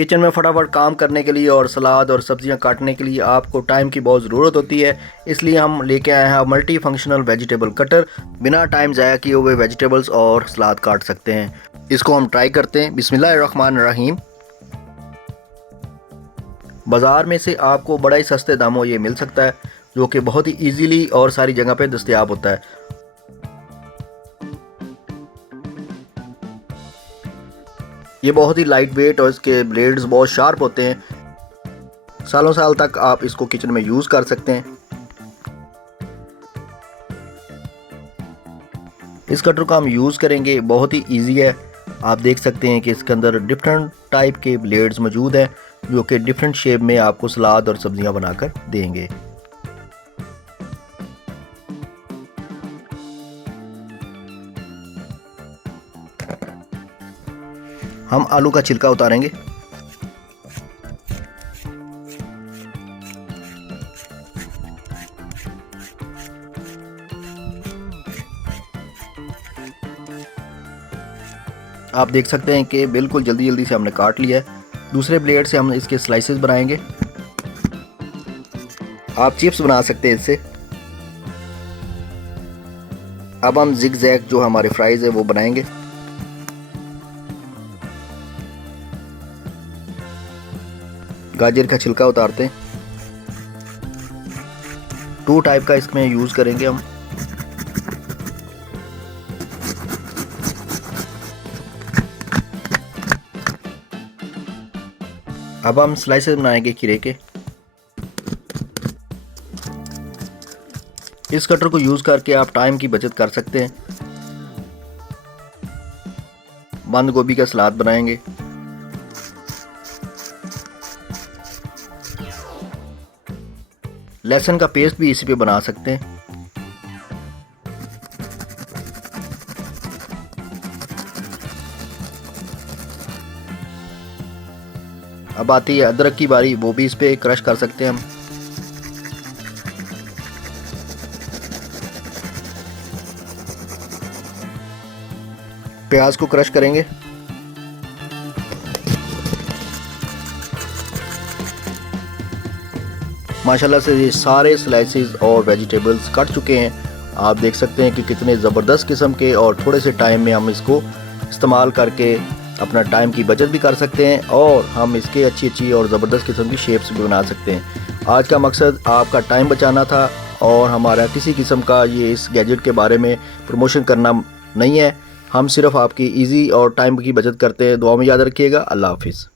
Kitchen में फटाफट काम करने के लिए और सलाद और सब्जियां काटने के लिए आपको टाइम की बहुत ज़रूरत होती है, इसलिए हम लेके आए हैं मल्टी फंक्शनल वेजिटेबल कटर। बिना टाइम ज़ाया किए हुए वेजिटेबल्स और सलाद काट सकते हैं। इसको हम ट्राई करते हैं। बिस्मिल्लाहिर्रहमानिर्रहीम। बाज़ार में से आपको बड़ा ही सस्ते दामों ये मिल सकता है, जो कि बहुत ही ईजीली और सारी जगह पे दस्तयाब होता है। ये बहुत ही लाइट वेट और इसके ब्लेड्स बहुत शार्प होते हैं। सालों साल तक आप इसको किचन में यूज़ कर सकते हैं। इस कटर को हम यूज़ करेंगे, बहुत ही इजी है। आप देख सकते हैं कि इसके अंदर डिफरेंट टाइप के ब्लेड्स मौजूद हैं, जो कि डिफरेंट शेप में आपको सलाद और सब्जियां बनाकर देंगे। हम आलू का छिलका उतारेंगे। आप देख सकते हैं कि बिल्कुल जल्दी जल्दी से हमने काट लिया है। दूसरे ब्लेड से हम इसके स्लाइसेस बनाएंगे। आप चिप्स बना सकते हैं इससे। अब हम जिग जैग जो हमारे फ्राइज है वो बनाएंगे। गाजर का छिलका उतारते हैं। 2 टाइप का इसमें यूज़ करेंगे हम। अब हम स्लाइसेस बनाएंगे खीरे के। इस कटर को यूज़ करके आप टाइम की बचत कर सकते हैं। बंद गोभी का सलाद बनाएंगे। लहसुन का पेस्ट भी इसी पे बना सकते हैं। अब आती है अदरक की बारी, वो भी इस पे क्रश कर सकते हैं हम। प्याज को क्रश करेंगे। माशाल्लाह से ये सारे स्लाइसेस और वेजिटेबल्स कट चुके हैं। आप देख सकते हैं कि कितने ज़बरदस्त किस्म के, और थोड़े से टाइम में हम इसको इस्तेमाल करके अपना टाइम की बचत भी कर सकते हैं, और हम इसके अच्छी अच्छी और ज़बरदस्त किस्म की शेप्स भी बना सकते हैं। आज का मकसद आपका टाइम बचाना था, और हमारा किसी किस्म का ये इस गैजेट के बारे में प्रमोशन करना नहीं है। हम सिर्फ आपकी इजी और टाइम की बचत करते हैं। दुआ में याद रखिएगा। अल्लाह हाफिज़।